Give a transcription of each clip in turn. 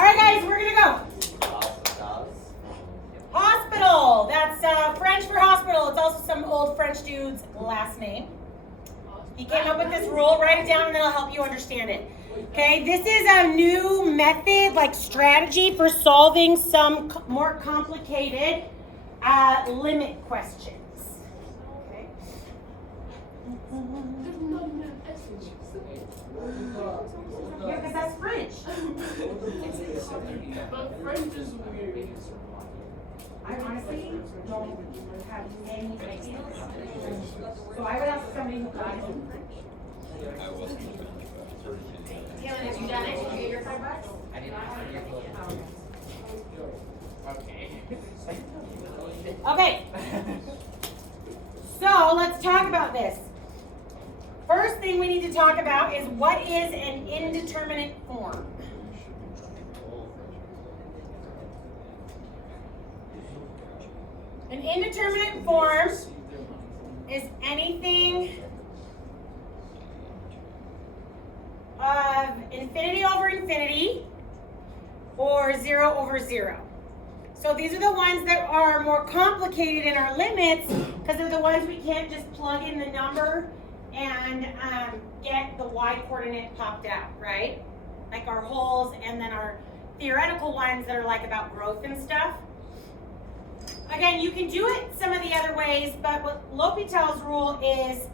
All right, guys, we're gonna go. Hospital. That's French for hospital. It's also some old French dude's last name. He came up with this rule. Write it down, and then I'll help you understand it. Okay, this is a new method, like strategy for solving some more complicated limit questions. Okay. Yeah, because that's French. But French is weird. I honestly don't have any idea. So I would ask somebody who got it. Taylor, have you done it? Did you get your $5? I did not. Okay. So let's talk about this. First thing we need to talk about is what is an indeterminate form. An indeterminate form is anything of infinity over infinity or 0 over 0. So these are the ones that are more complicated in our limits because they're the ones we can't just plug in the number and get the y coordinate popped out, right? Like our wholes and then our theoretical ones that are like about growth and stuff. Again, you can do it some of the other ways, but what L'Hopital's rule is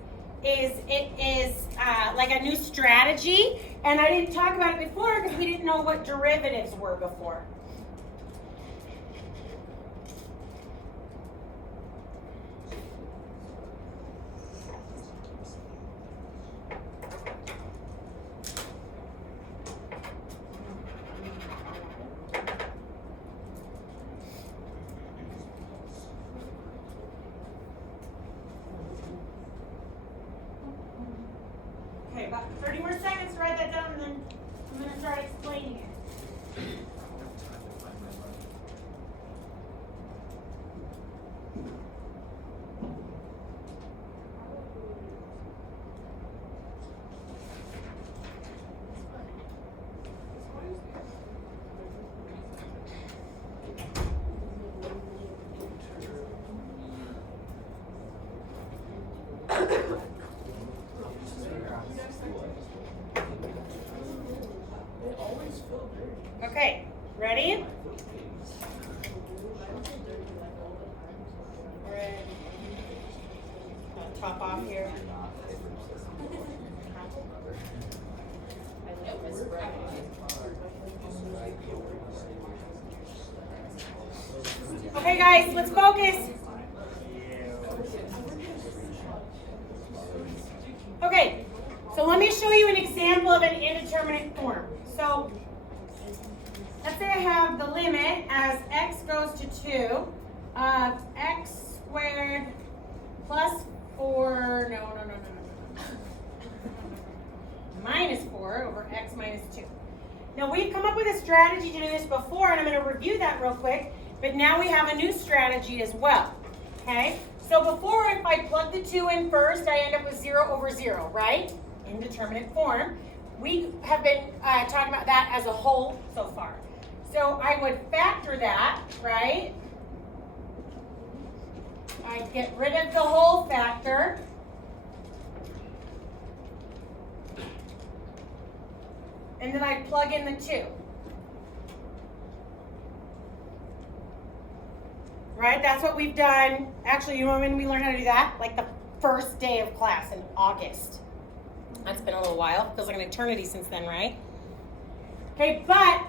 like a new strategy, and I didn't talk about it before because we didn't know what derivatives were before. Okay, about 30 more seconds to write that down, and then I'm going to start explaining it. Okay, ready? Top off here. Okay, guys, let's focus. Okay, so let me show you an example of an indeterminate form. So let's say I have the limit as x goes to 2 of x squared plus 4, no, minus 4 over x minus 2. Now we've come up with a strategy to do this before, and I'm going to review that real quick, but now we have a new strategy as well, okay? So before, if I plug the 2 in first, I end up with 0 over 0, right? Indeterminate form. We have been talking about that as a whole so far. So I would factor that, right? I'd get rid of the whole factor. And then I'd plug in the 2. Right? That's what we've done. Actually, you know when we learned how to do that? Like the first day of class in August. That's been a little while. Feels like an eternity since then, right? Okay, but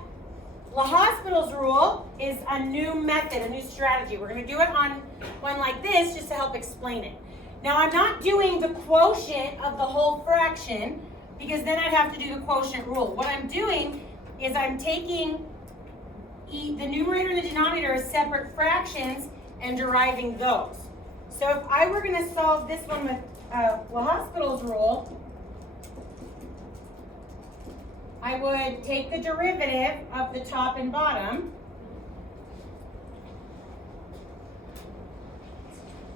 L'Hopital's rule is a new method, a new strategy. We're going to do it on one like this just to help explain it. Now, I'm not doing the quotient of the whole fraction because then I'd have to do the quotient rule. What I'm doing is I'm taking the numerator and the denominator as separate fractions and deriving those. So if I were going to solve this one with L'Hopital's rule, I would take the derivative of the top and bottom.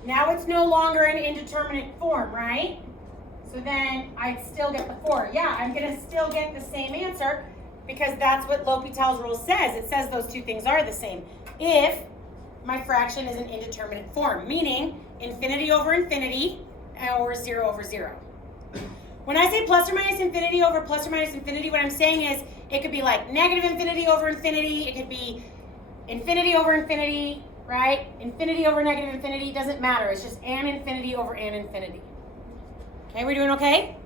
Now it's no longer an indeterminate form, right? So then I'd still get the 4. Yeah, I'm going to still get the same answer because that's what L'Hopital's rule says. It says those two things are the same. If my fraction is an indeterminate form, meaning infinity over infinity or 0 over 0. When I say plus or minus infinity over plus or minus infinity, what I'm saying is it could be like negative infinity over infinity. It could be infinity over infinity, right? Infinity over negative infinity, doesn't matter. It's just an infinity over an infinity. Okay, we're doing okay?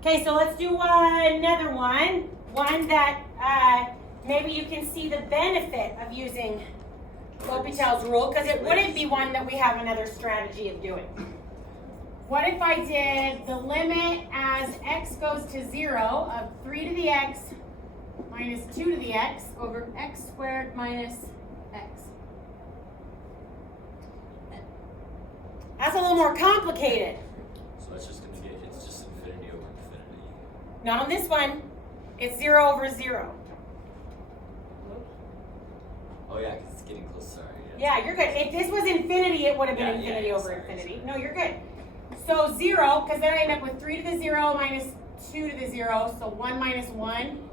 Okay, so let's do another one. One that maybe you can see the benefit of using L'Hopital's rule, because it wouldn't be one that we have another strategy of doing. What if I did the limit as x goes to 0 of 3 to the x minus 2 to the x over x squared minus x? That's a little more complicated. So that's just going to get, it's just infinity over infinity. Not on this one. It's 0 over 0. Oh yeah, because it's getting close, sorry. Yeah, you're good. If this was infinity, it would have been Yeah, infinity yeah, over sorry, infinity. sorry. No, you're good. So 0, because then I end up with 3 to the 0 minus 2 to the 0, so 1 minus 1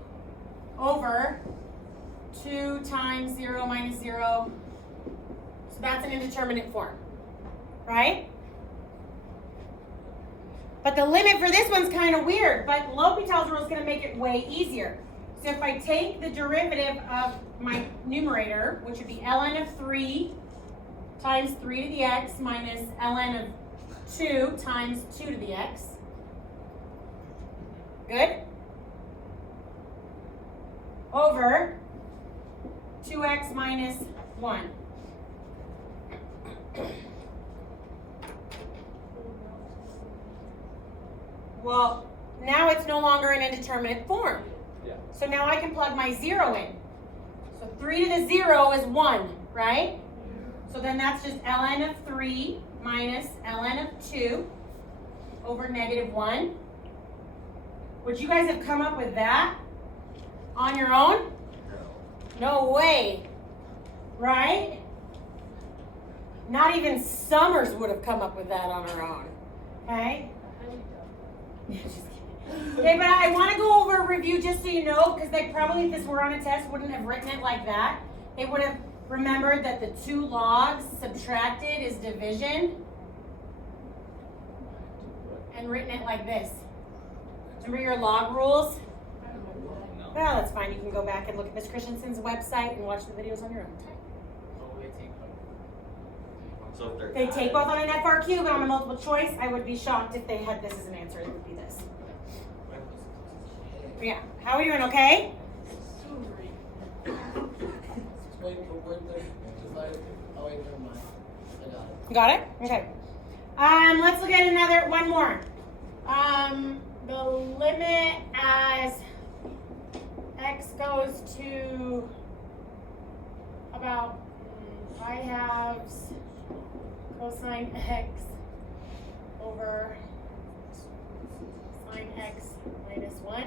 over 2 times 0 minus 0. So that's an indeterminate form, right? But the limit for this one's kind of weird, but L'Hopital's rule is going to make it way easier. So if I take the derivative of my numerator, which would be ln of 3 times 3 to the x minus ln of 2 times 2 to the x. Good? Over 2x minus 1. Well, now it's no longer an indeterminate form. Yeah. So now I can plug my 0 in. So 3 to the 0 is 1, right? So then that's just ln of 3 minus ln of 2 over negative 1. Would you guys have come up with that on your own? No way. Right? Not even Summers would have come up with that on her own. Okay? Okay, but I want to go over a review just so you know, because they probably, if this were on a test, wouldn't have written it like that. They would have remembered that the 2 logs subtracted is division and written it like this. Remember your log rules? No. Well, that's fine. You can go back and look at Ms. Christensen's website and watch the videos on your own. So if they're They take both on an FRQ, but on a multiple choice, I would be shocked if they had this as an answer. It would be this. Yeah. How are we doing? Okay? Got it? Okay. Let's look at one more. The limit as x goes to about I halves cosine x over sine x minus 1.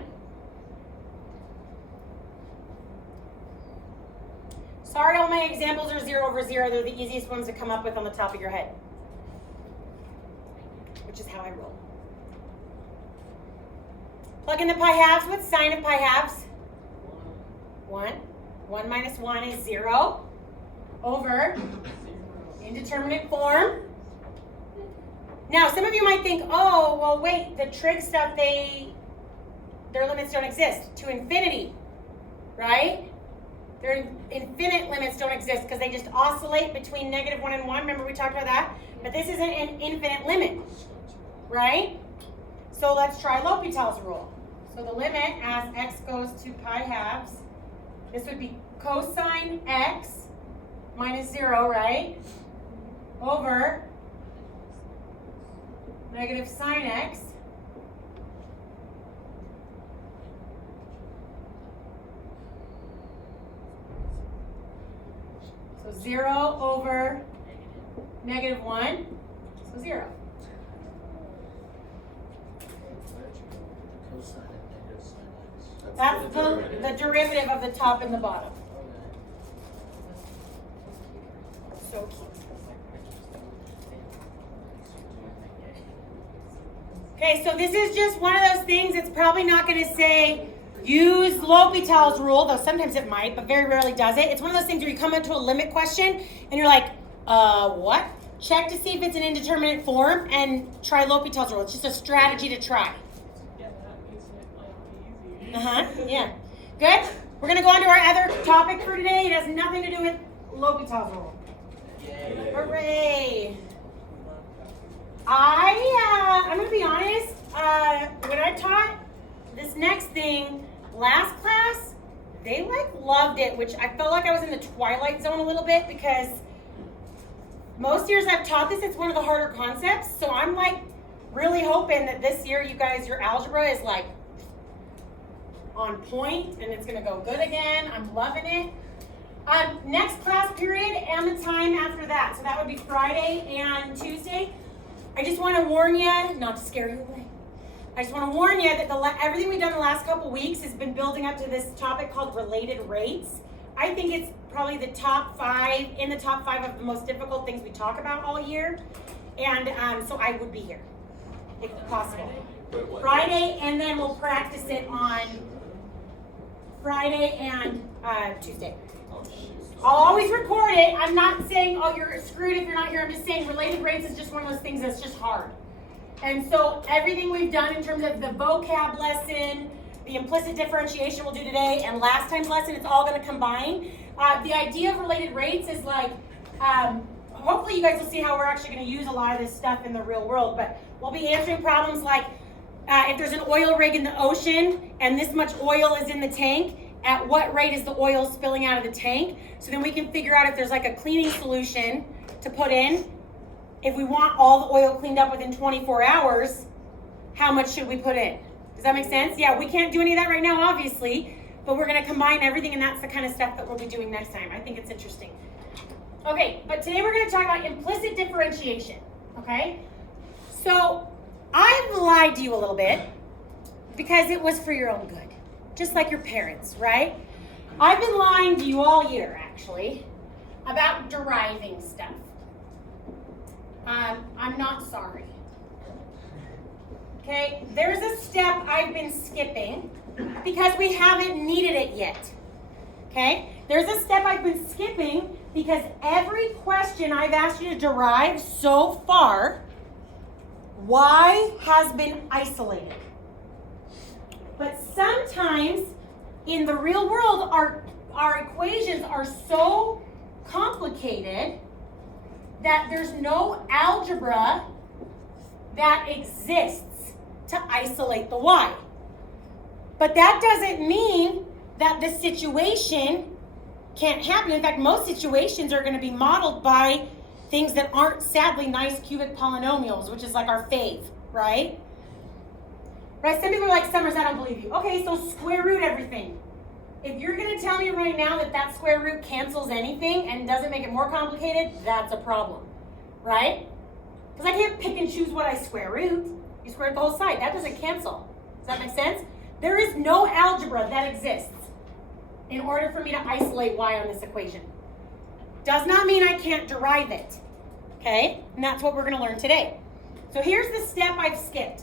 Sorry, all my examples are 0 over 0. They're the easiest ones to come up with on the top of your head, which is how I roll. Plug in the pi halves. What's sine of pi halves? 1. 1 minus 1 is 0 over indeterminate form. Now, some of you might think, oh, well, wait, the trig stuff, their limits don't exist to infinity, right? Their infinite limits don't exist because they just oscillate between negative 1 and 1. Remember we talked about that? But this isn't an infinite limit, right? So let's try L'Hopital's rule. So the limit as x goes to pi halves, this would be cosine x minus 0, right? Over negative sine x so 0 over negative 1, so 0. That's the derivative of the top and the bottom. So cute. Okay, so this is just one of those things. It's probably not going to say Use L'Hopital's rule, though sometimes it might, but very rarely does it. It's one of those things where you come into a limit question and you're like, what? Check to see if it's an indeterminate form and try L'Hopital's rule. It's just a strategy to try. Yeah, that makes it like easy. Yeah. Good? We're going to go on to our other topic for today. It has nothing to do with L'Hopital's rule. Yay. Hooray. I'm going to be honest, when I taught this next thing last class, they loved it, which I felt like I was in the twilight zone a little bit because most years I've taught this, it's one of the harder concepts. So I'm really hoping that this year you guys, your algebra is on point and it's going to go good again. I'm loving it. Next class period and the time after that. So that would be Friday and Tuesday. I just want to warn you, not to scare you away. I just want to warn you that everything we've done the last couple weeks has been building up to this topic called related rates. I think it's probably in the top five of the most difficult things we talk about all year. And so I would be here, if possible. Friday, and then we'll practice it on Friday and Tuesday. I'll always record it. I'm not saying, oh, you're screwed if you're not here. I'm just saying related rates is just one of those things that's just hard. And so everything we've done in terms of the vocab lesson, the implicit differentiation we'll do today, and last time's lesson, it's all going to combine. The idea of related rates is hopefully you guys will see how we're actually going to use a lot of this stuff in the real world, but we'll be answering problems like if there's an oil rig in the ocean and this much oil is in the tank, at what rate is the oil spilling out of the tank? So then we can figure out if there's a cleaning solution to put in. If we want all the oil cleaned up within 24 hours, how much should we put in? Does that make sense? Yeah, we can't do any of that right now, obviously, but we're going to combine everything, and that's the kind of stuff that we'll be doing next time. I think it's interesting. Okay, but today we're going to talk about implicit differentiation, okay? So I've lied to you a little bit because it was for your own good, just like your parents, right? I've been lying to you all year, actually, about deriving stuff. I'm not sorry. Okay, there's a step I've been skipping because we haven't needed it yet. Okay, there's a step I've been skipping because every question I've asked you to derive so far, y has been isolated. But sometimes in the real world, our equations are so complicated that there's no algebra that exists to isolate the y. But that doesn't mean that the situation can't happen. In fact, most situations are going to be modeled by things that aren't sadly nice cubic polynomials, which is our fave, right? Right? Some people are like, Summers, I don't believe you. Okay, so square root everything. If you're going to tell me right now that square root cancels anything and doesn't make it more complicated, that's a problem, right? Because I can't pick and choose what I square root. You square root the whole side. That doesn't cancel. Does that make sense? There is no algebra that exists in order for me to isolate y on this equation. Does not mean I can't derive it, okay? And that's what we're going to learn today. So here's the step I've skipped.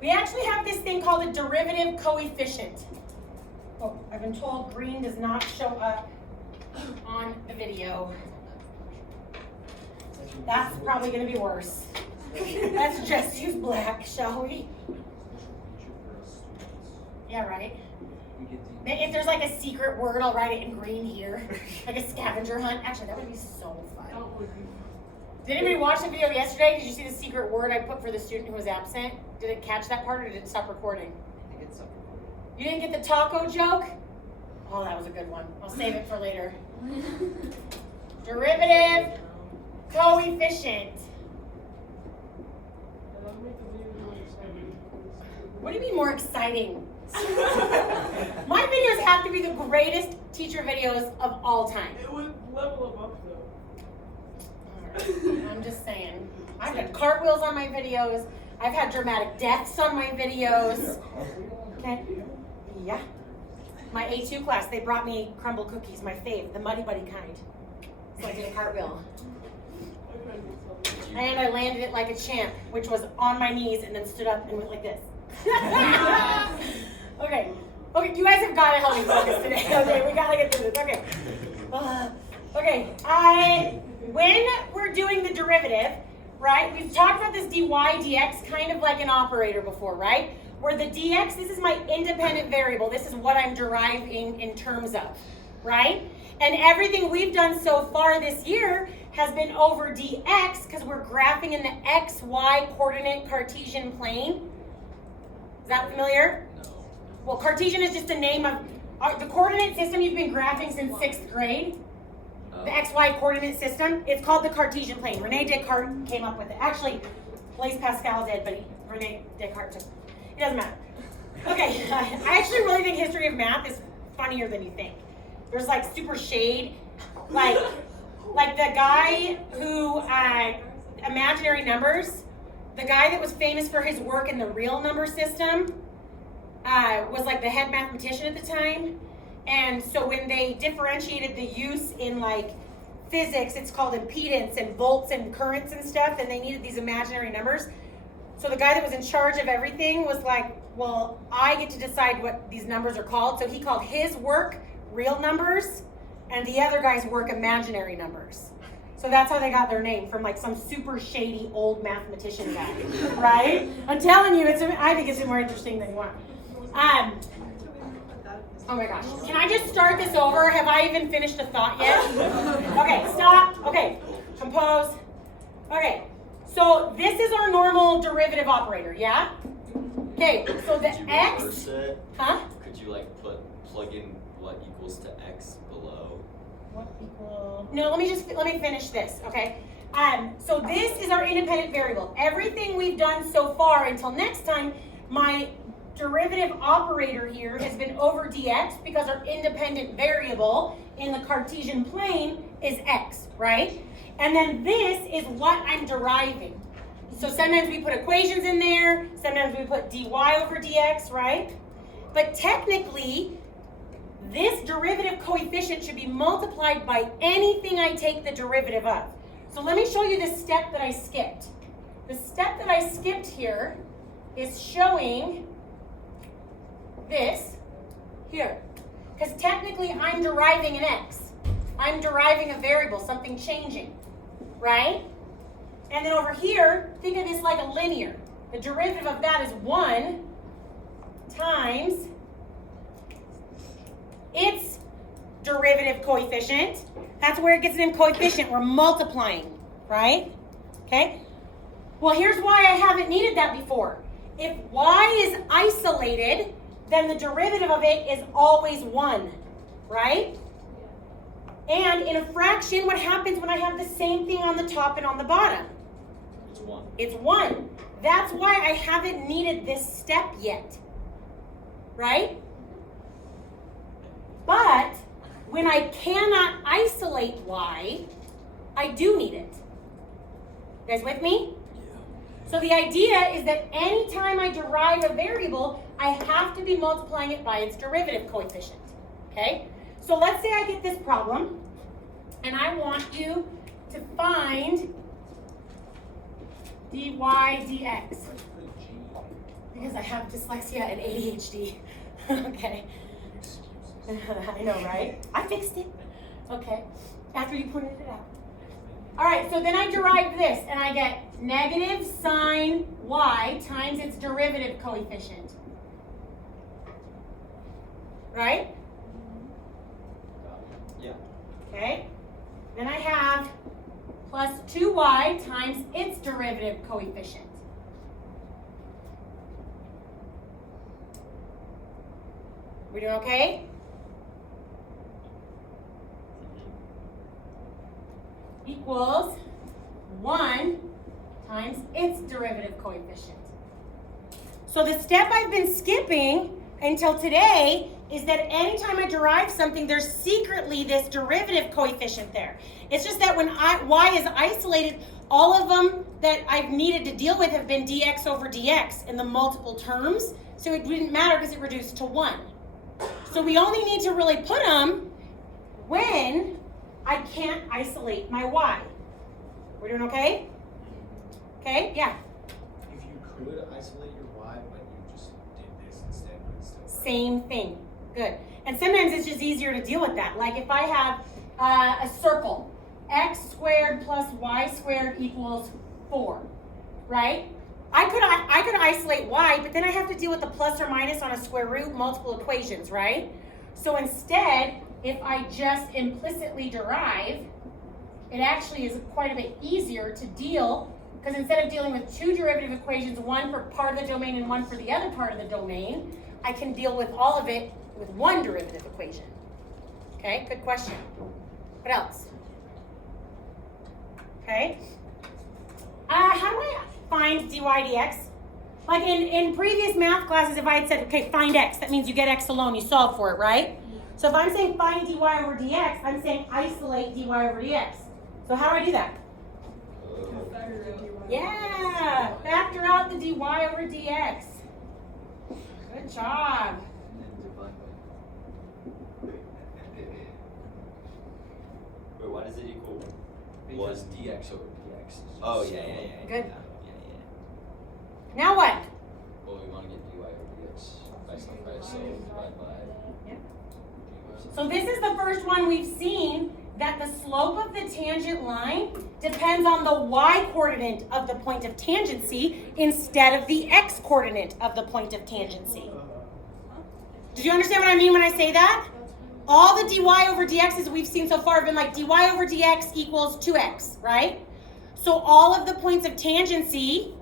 We actually have this thing called a derivative coefficient. Oh, I've been told green does not show up on the video. That's probably going to be worse. Let's just use black, shall we? Yeah, right. If there's a secret word, I'll write it in green here. Like a scavenger hunt. Actually, that would be so fun. Did anybody watch the video yesterday? Did you see the secret word I put for the student who was absent? Did it catch that part or did it stop recording? I think it's something. You didn't get the taco joke? Oh, that was a good one. I'll save it for later. Derivative coefficient. What do you mean more exciting? My videos have to be the greatest teacher videos of all time. It would level them up though. I'm just saying. I've had cartwheels on my videos. I've had dramatic deaths on my videos. Okay. Yeah. My A2 class, they brought me crumble cookies, my fave, the Muddy Buddy kind. So I did a cartwheel. And I landed it like a champ, which was on my knees and then stood up and went like this. Okay. Okay, you guys have got to help me focus today. Okay, we got to get through this. Okay. When we're doing the derivative, right, we've talked about this dy dx kind of like an operator before, right? Where the dx, this is my independent variable. This is what I'm deriving in terms of, right? And everything we've done so far this year has been over dx because we're graphing in the xy coordinate Cartesian plane. Is that familiar? No. Well, Cartesian is just a name of the coordinate system you've been graphing since 6th grade. The XY coordinate system. It's called the Cartesian plane. Rene Descartes came up with it. Actually, Blaise Pascal did, but Rene Descartes took it. It doesn't matter. Okay, I actually really think history of math is funnier than you think. There's like super shade, like the guy who imaginary numbers. The guy that was famous for his work in the real number system was like the head mathematician at the time. And so when they differentiated the use in like physics, it's called impedance and volts and currents and stuff, and they needed these imaginary numbers. So the guy that was in charge of everything was like, well, I get to decide what these numbers are called. So he called his work real numbers and the other guy's work imaginary numbers. So that's how they got their name, from like some super shady old mathematician guy, right? I'm telling you, I think it's more interesting than you want. Oh my gosh. Can I just start this over? Have I even finished a thought yet? Okay, stop. Okay, compose. Okay, so this is our normal derivative operator, yeah? Okay, so the Could you x, reverse it? huh? Could you like plug in what equals to x below? What equal? No, let me finish this, okay? So this is our independent variable. Everything we've done so far until next time, my derivative operator here has been over dx because our independent variable in the Cartesian plane is x, right? And then this is what I'm deriving. So sometimes we put equations in there, sometimes we put dy over dx, right? But technically, this derivative coefficient should be multiplied by anything I take the derivative of. So let me show you the step that I skipped. The step that I skipped here is showing this here. Because technically I'm deriving an x. I'm deriving a variable, something changing, right? And then over here, think of this like a linear. The derivative of that is 1 times its derivative coefficient. That's where it gets in coefficient. We're multiplying, right? Okay? Well, here's why I haven't needed that before. If y is isolated, then the derivative of it is always 1, right? And in a fraction, what happens when I have the same thing on the top and on the bottom? It's 1. It's 1. That's why I haven't needed this step yet, right? But when I cannot isolate y, I do need it. You guys with me? So the idea is that anytime I derive a variable, I have to be multiplying it by its derivative coefficient, okay? So let's say I get this problem, and I want you to find dy dx. Because I have dyslexia and ADHD. Okay. I know, right? I fixed it. Okay. After you pointed it out. All right, so then I derive this, and I get negative sine y times its derivative coefficient. Right? Yeah. Okay. Then I have plus 2y times its derivative coefficient. We doing okay? Equals 1 times its derivative coefficient. So the step I've been skipping until today is that anytime I derive something, there's secretly this derivative coefficient there. It's just that when y is isolated, all of them that I've needed to deal with have been dx over dx in the multiple terms, so it didn't matter because it reduced to 1. So we only need to really put them when I can't isolate my y. We're doing okay? Okay, yeah. If you could isolate your y, but you just did this instead, but it's still Same thing. Good. And sometimes it's just easier to deal with that. Like if I have a circle, x squared plus y squared equals 4, right? I could isolate y, but then I have to deal with the plus or minus on a square root, multiple equations, right? So instead, if I just implicitly derive, it actually is quite a bit easier to deal, because instead of dealing with two derivative equations, one for part of the domain and one for the other part of the domain, I can deal with all of it with one derivative equation. Okay, good question. What else? Okay. How do I find dy dx? Like in previous math classes, if I had said, okay, find x, that means you get x alone, you solve for it, right? So if I'm saying find dy over dx, I'm saying isolate dy over dx. So how do I do that? Yeah, factor out the dy over dx. Good job. Wait, why does it equal? Was dx over dx? Oh yeah. Good. Yeah. Now what? Well, we want to get dy over dx by so divide by. Yeah. So this is the first one we've seen that the slope of the tangent line depends on the y-coordinate of the point of tangency instead of the x-coordinate of the point of tangency. Did you understand what I mean when I say that? All the dy over dx's we've seen so far have been like dy over dx equals 2x, right? So all of the points of tangency,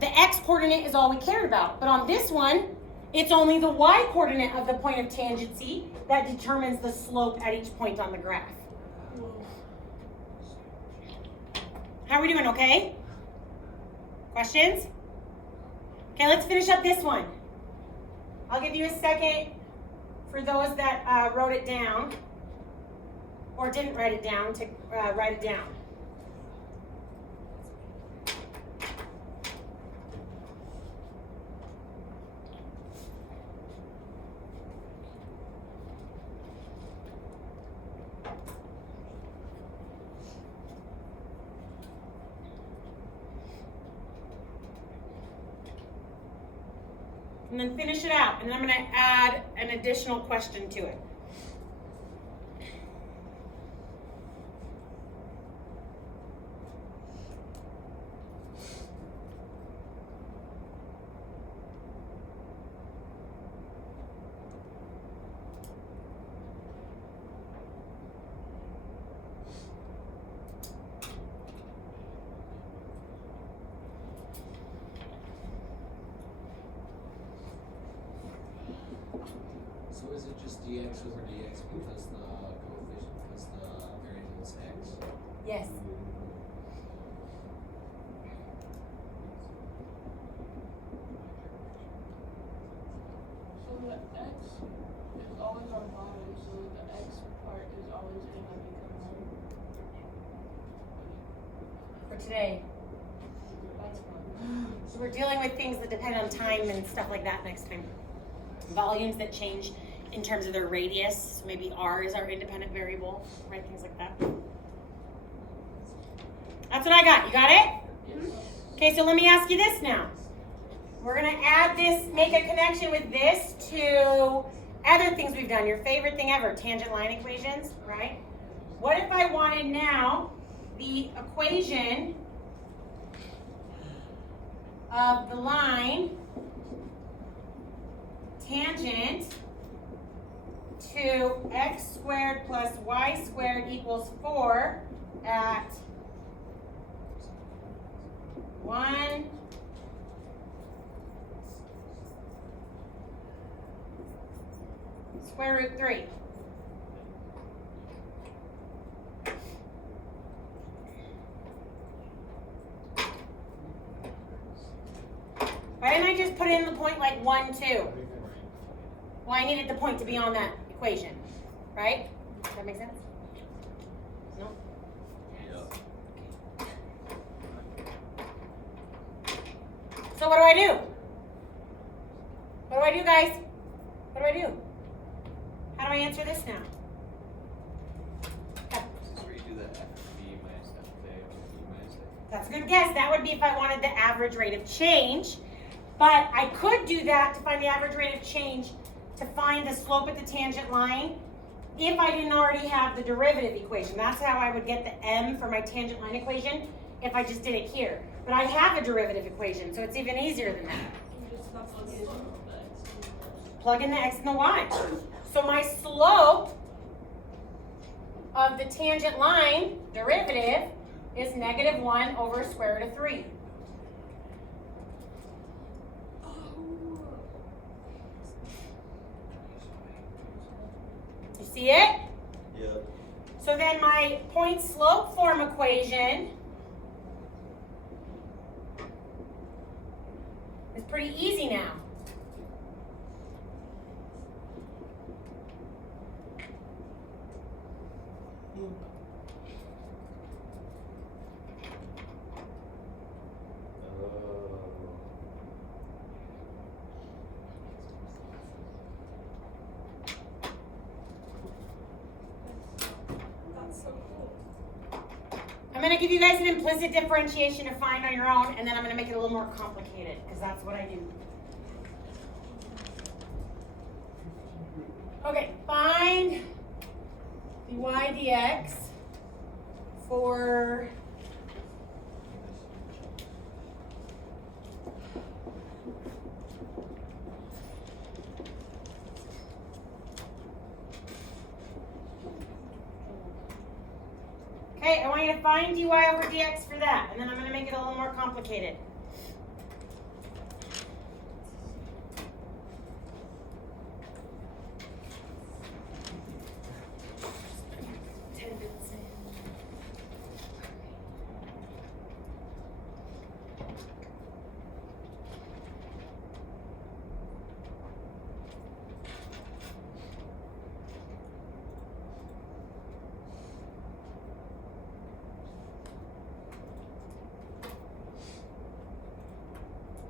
the x-coordinate is all we cared about. But on this one, it's only the y-coordinate of the point of tangency that determines the slope at each point on the graph. How are we doing, okay? Questions? Okay, let's finish up this one. I'll give you a second for those that wrote it down or didn't write it down to write it down. And then finish it out, and then I'm going to add an additional question to it. So is it just dx over dx because the coefficient, because the variable is x? Yes. So the x is always on bottom, so the x part is always gonna become For today. that's fine. So we're dealing with things that depend on time and stuff like that next time. Volumes that change in terms of their radius. Maybe r is our independent variable, right? Things like that. That's what I got. You got it? Yes. Okay, so let me ask you this now. We're going to add this, make a connection with this to other things we've done. Your favorite thing ever, tangent line equations, right? What if I wanted now the equation of the line tangent to x squared plus y squared equals 4 at 1 square root 3. Why didn't I just put in the point like 1, 2? Well, I needed the point to be on that equation, right? Does that make sense? No? Yeah. So what do I do? What do I do, guys? What do I do? How do I answer this now? Okay. This is where you do that f b minus f a over b minus a. That's a good guess. That would be if I wanted the average rate of change. But I could do that to find the average rate of change to find the slope at the tangent line if I didn't already have the derivative equation. That's how I would get the m for my tangent line equation if I just did it here. But I have a derivative equation, so it's even easier than that. Plug in the x and the y. So my slope of the tangent line derivative is -1 over square root of 3. You see it? Yep. So then my point slope form equation is pretty easy now. That's so cool. I'm going to give you guys an implicit differentiation to find on your own, and then I'm going to make it a little more complicated, because that's what I do. Okay, find dy dx for okay, I want you to find dy over dx for that, and then I'm going to make it a little more complicated.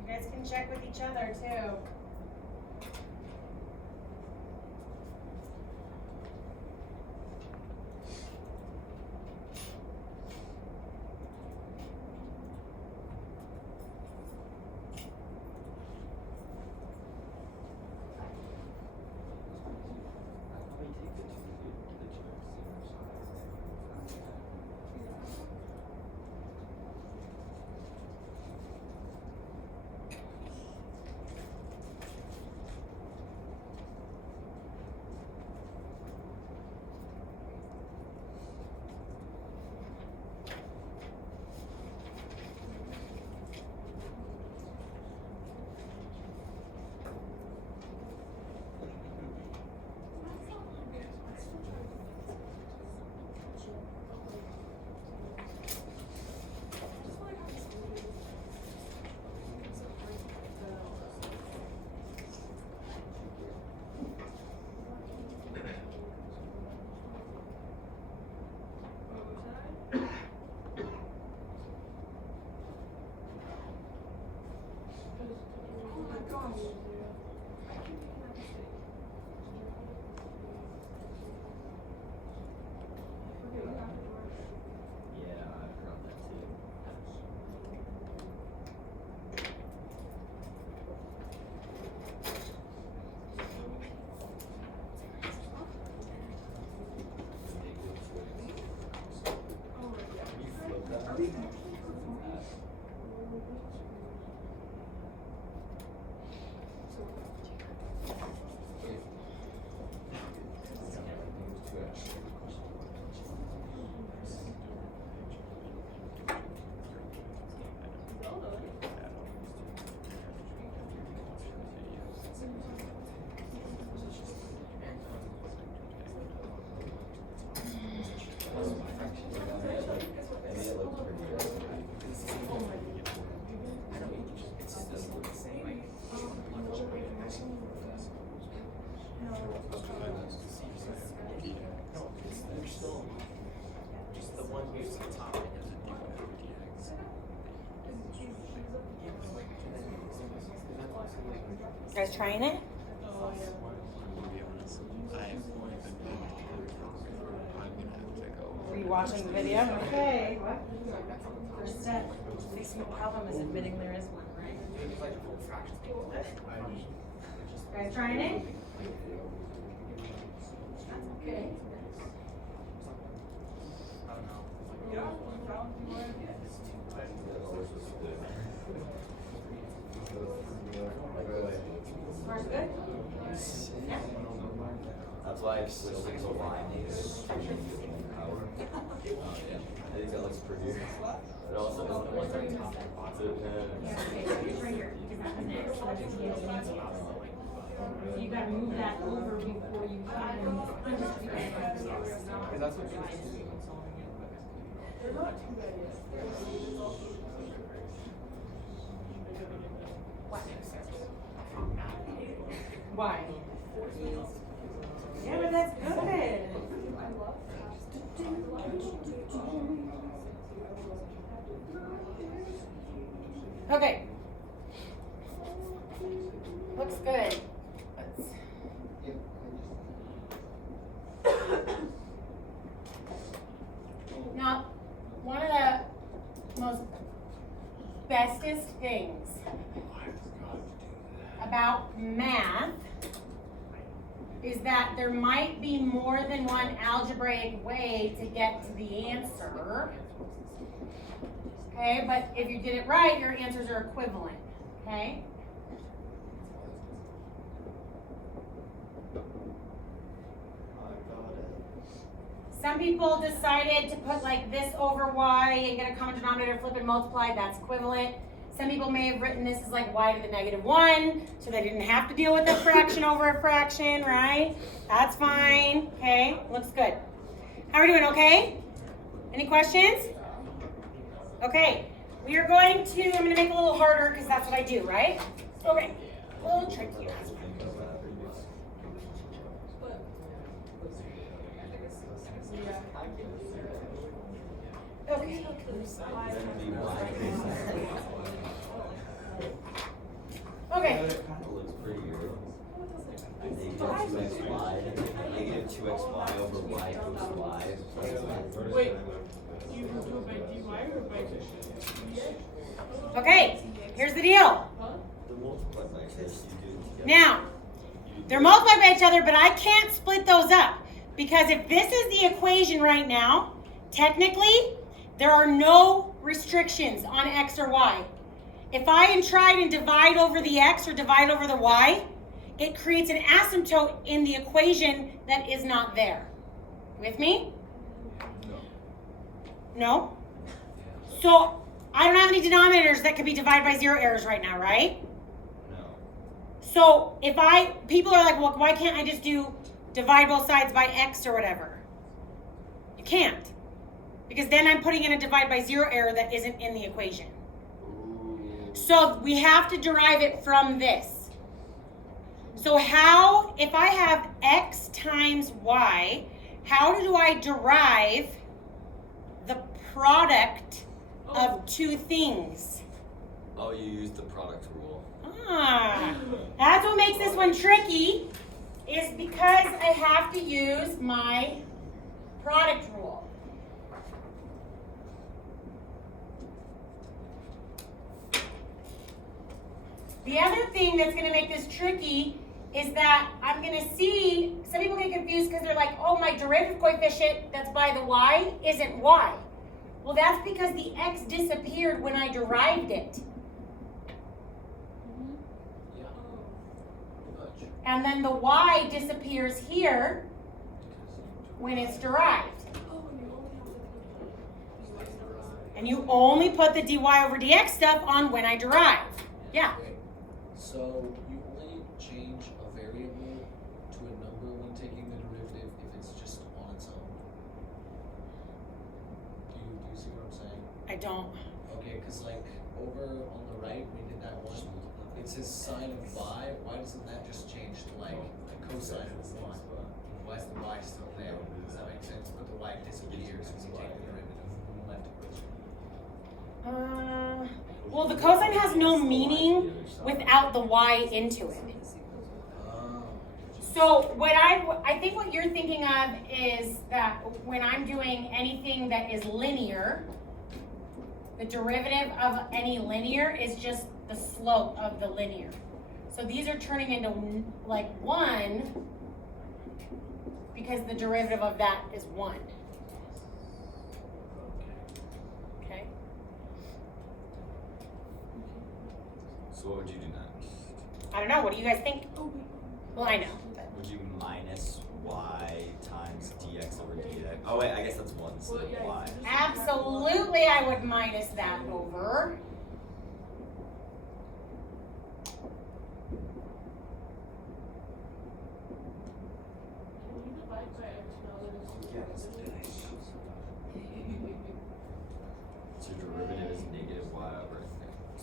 You guys can check with each other too. Yeah, I forgot that too. You flip that. You guys trying it? Are you watching the video? Okay. What? First step. The problem is admitting there is one, right? You guys trying it? Okay. Smart's good? Yeah. That's why I've switched it to Y native. Power. Yeah. I think that looks prettier. It also doesn't look like top. It's right here, because that was next, so that gives you the answer. So you gotta move that over before you can. That's what you're doing. They're not too bad yet. Why? Yeah, but that's good. Okay. Looks good. Now, one of the most bestest things about math is that there might be more than one algebraic way to get to the answer. Okay, but if you did it right, your answers are equivalent. Okay? Some people decided to put like this over y and get a common denominator, flip and multiply, that's equivalent. Some people may have written this as like y to the -1, so they didn't have to deal with a fraction over a fraction, right? That's fine, okay, looks good. How are we doing, okay? Any questions? Okay, we are going to, I'm gonna make it a little harder because that's what I do, right? Okay, a little trickier. Okay. Okay. It kind of looks prettier. Negative 2xy over y equals y. Wait, you do it by dy or by dx? Okay, here's the deal. Huh? The multiply by this you do together. Now, they're multiplied by each other, but I can't split those up. Because if this is the equation right now, technically, there are no restrictions on x or y. If I try and divide over the x or divide over the y, it creates an asymptote in the equation that is not there. With me? No? So, I don't have any denominators that could be divided by 0 errors right now, right? No. So, people are like, well, why can't I just do divide both sides by x or whatever? You can't. Because then I'm putting in a divide by 0 error that isn't in the equation. So we have to derive it from this. So how, if I have x times y, how do I derive the product of two things? Oh, you use the product rule. Ah, that's what makes this one tricky, is because I have to use my product rule. The other thing that's going to make this tricky is that I'm going to see, some people get confused because they're like, oh, my derivative coefficient that's by the y isn't y. Well, that's because the x disappeared when I derived it. Yeah. Much. And then the y disappears here when it's derived. And you only put the dy over dx stuff on when I derive. Yeah. Wait. So you only change a variable to a number when taking the derivative if it's just on its own. Do you see what I'm saying? I don't. Okay, because like over on the right we did that one. It says sine of y. Why doesn't that just change to like the cosine of 1? Why is the y still there? Does that make sense? But the y disappears when you take the derivative from the left equation. Well, the cosine has no meaning without the y into it. So what I think what you're thinking of is that when I'm doing anything that is linear, the derivative of any linear is just the slope of the linear. So these are turning into like 1 because the derivative of that is 1. Okay? So what would you do next? I don't know. What do you guys think? Well, I know. But Would you minus y times dx over dx? Oh wait, I guess that's 1, so Well, yeah, y. absolutely, I would minus that over. Can you divide by x now that it's So your derivative is negative y over x.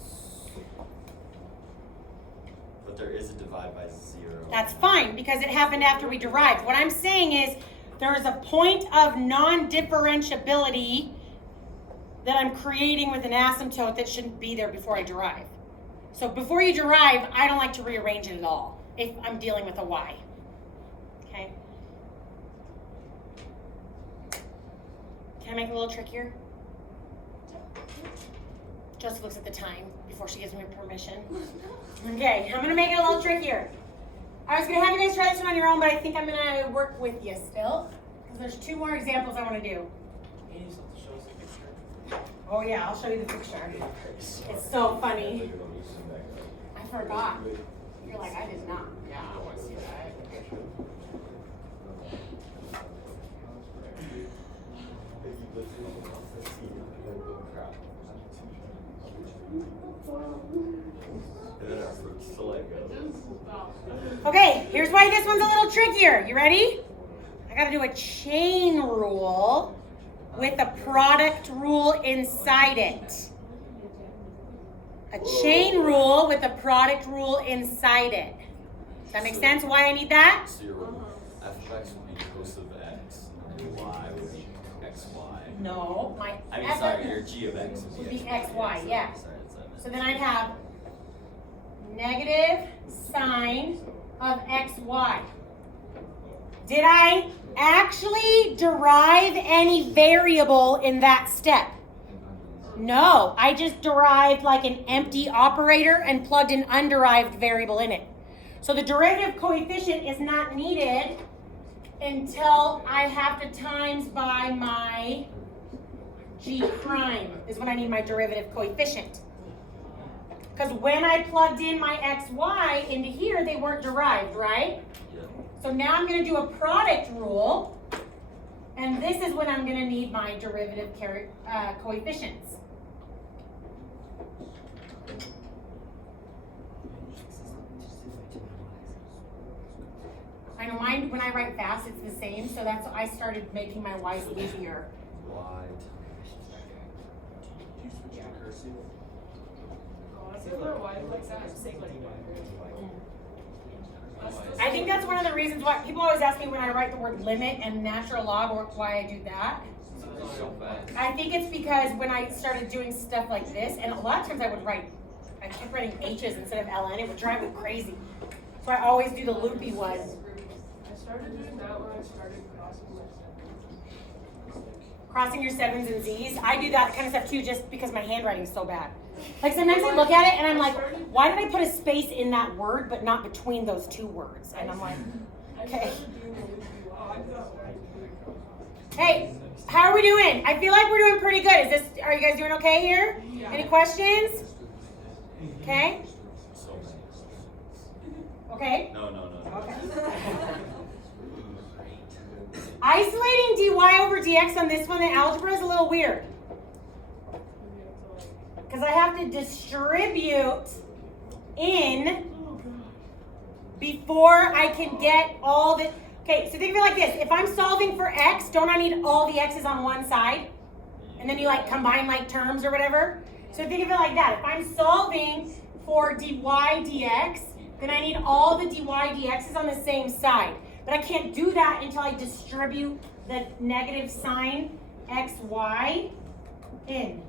But there is a divide by 0. That's fine because it happened after we derived. What I'm saying is there is a point of non-differentiability that I'm creating with an asymptote that shouldn't be there before I derive. So before you derive, I don't like to rearrange it at all if I'm dealing with a y. Okay? Can I make it a little trickier? Joseph looks at the time before she gives me permission. Okay, I'm gonna make it a little trickier. I was gonna have you guys try this one on your own, but I think I'm gonna work with you still. Because there's 2 more examples I wanna do. Oh yeah, I'll show you the picture. It's so funny. I forgot. You're like, I did not. Yeah, I wanna see that. Okay, here's why this one's a little trickier. You ready? I gotta do a chain rule with a product rule inside it. A chain rule with a product rule inside it. Does that make sense? Why I need that? So your f of x would be cos of x, and y would be xy. No, my I mean, f sorry, of- your g of x would be xy. xy, yeah. Sorry, that's what I meant. So then I'd have negative sine of xy. Did I actually derive any variable in that step? No, I just derived like an empty operator and plugged an underived variable in it. So the derivative coefficient is not needed until I have to times by my g prime is when I need my derivative coefficient. Because when I plugged in my xy into here, they weren't derived, right? Yeah. So now I'm going to do a product rule, and this is when I'm going to need my derivative coefficients. I know mine, when I write fast, it's the same, so that's I started making my y's easier. Y I think that's one of the reasons why people always ask me when I write the word limit and natural log or why I do that. I think it's because when I started doing stuff like this, and a lot of times I kept writing H's instead of LN, it would drive me crazy. So I always do the loopy one. I started doing that when I started crossing my Crossing your 7s and Z's. I do that kind of stuff too just because my handwriting is so bad. Like sometimes I look at it and I'm like, why did I put a space in that word but not between those 2 words? And I'm like, okay. Hey, how are we doing? I feel like we're doing pretty good. Are you guys doing okay here? Yeah. Any questions? Okay. So many. Okay. No. Okay. Isolating dy over dx on this one in algebra is a little weird. Because I have to distribute in before I can get all the... Okay, so think of it like this. If I'm solving for x, don't I need all the x's on one side? And then you like combine like terms or whatever? So think of it like that. If I'm solving for dy dx, then I need all the dy dx's on the same side. But I can't do that until I distribute the negative sign xy in.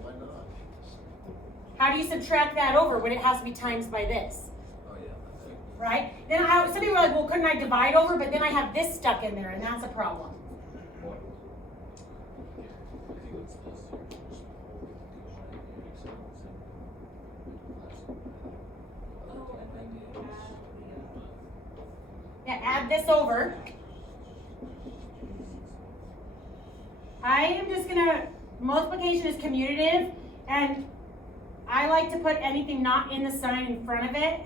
Why not? How do you subtract that over when it has to be times by this? Oh yeah. Right? Then some people are like, well, couldn't I divide over? But then I have this stuck in there, and that's a problem. Yeah, add this over. I am just gonna, multiplication is commutative, and I like to put anything not in the sign in front of it,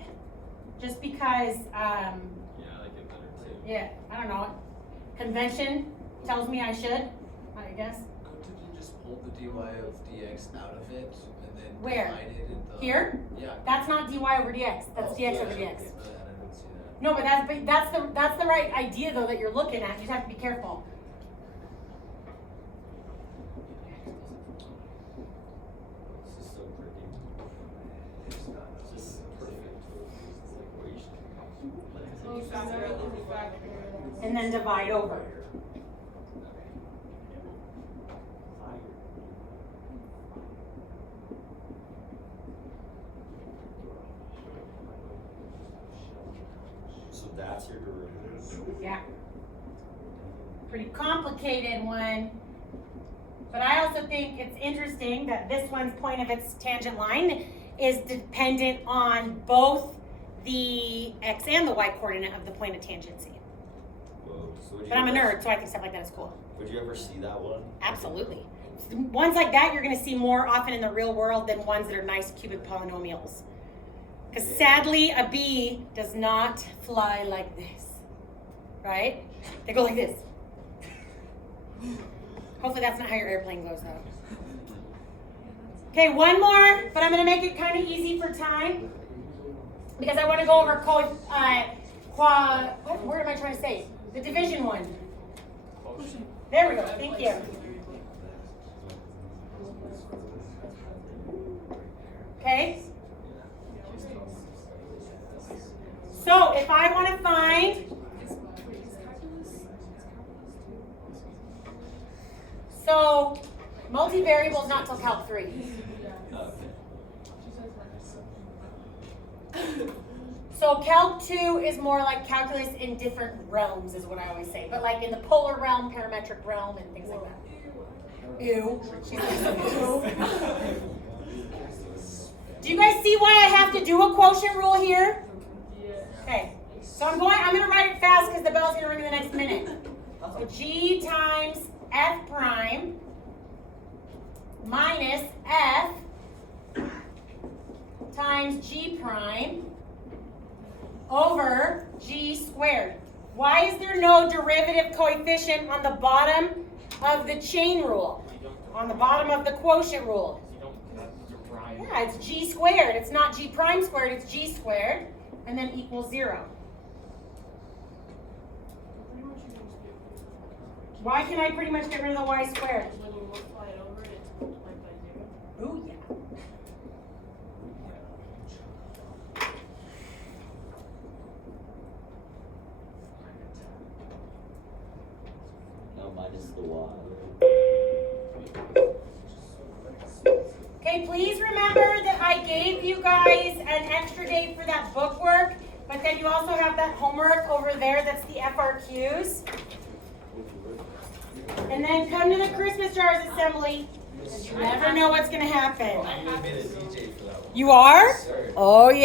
just because, Yeah, I like it better too. yeah, I don't know, convention tells me I should, I guess. Couldn't you just pull the dy of dx out of it and then Where? divide it in the Here? Yeah. That's not dy over dx, that's Oh, dx yeah, over okay. dx. I didn't see that. No, but that's the right idea though that you're looking at, you just have to be careful. This is so pretty. It's just perfect equation. So factor out the factor. And then divide over. So that's your derivative. Yeah. Pretty complicated one. But I also think it's interesting that this one's point of its tangent line is dependent on both the x and the y coordinate of the plane of tangency. Whoa. So would you But I'm a ever- nerd, so I think stuff like that is cool. Would you ever see that one? Absolutely. Ones like that you're going to see more often in the real world than ones that are nice cubic polynomials. Because sadly, a bee does not fly like this, right? They go like this. Hopefully that's not how your airplane goes though. Okay, one more, but I'm going to make it kind of easy for time. Because I want to go over what word am I trying to say? The division one. There we go, thank you. Okay? So if I want to find, so multivariable is not till Calc 3. So Calc 2 is more like calculus in different realms is what I always say. But like in the polar realm, parametric realm, and things like that. Ew. She's like, ew. Do you guys see why I have to do a quotient rule here? Okay. So I'm gonna write it fast because the bell's gonna ring in the next minute. So G times F prime minus F times G prime over G squared. Why is there no derivative coefficient on the bottom of the chain rule? On the bottom of the quotient rule? Yeah, it's G squared. It's not G prime squared, it's G squared. And then equals 0. Why can I pretty much get rid of the y squared? When you multiply it over, it's multiplied by 0. Ooh, yeah. No, minus the y. Okay, please remember that I gave you guys an extra day for that book work, but then you also have that homework over there that's the FRQs. And then come to the Christmas jars assembly, because you never know what's going to happen. I'm gonna be the DJ for that one. You are? Sir. Oh, yeah.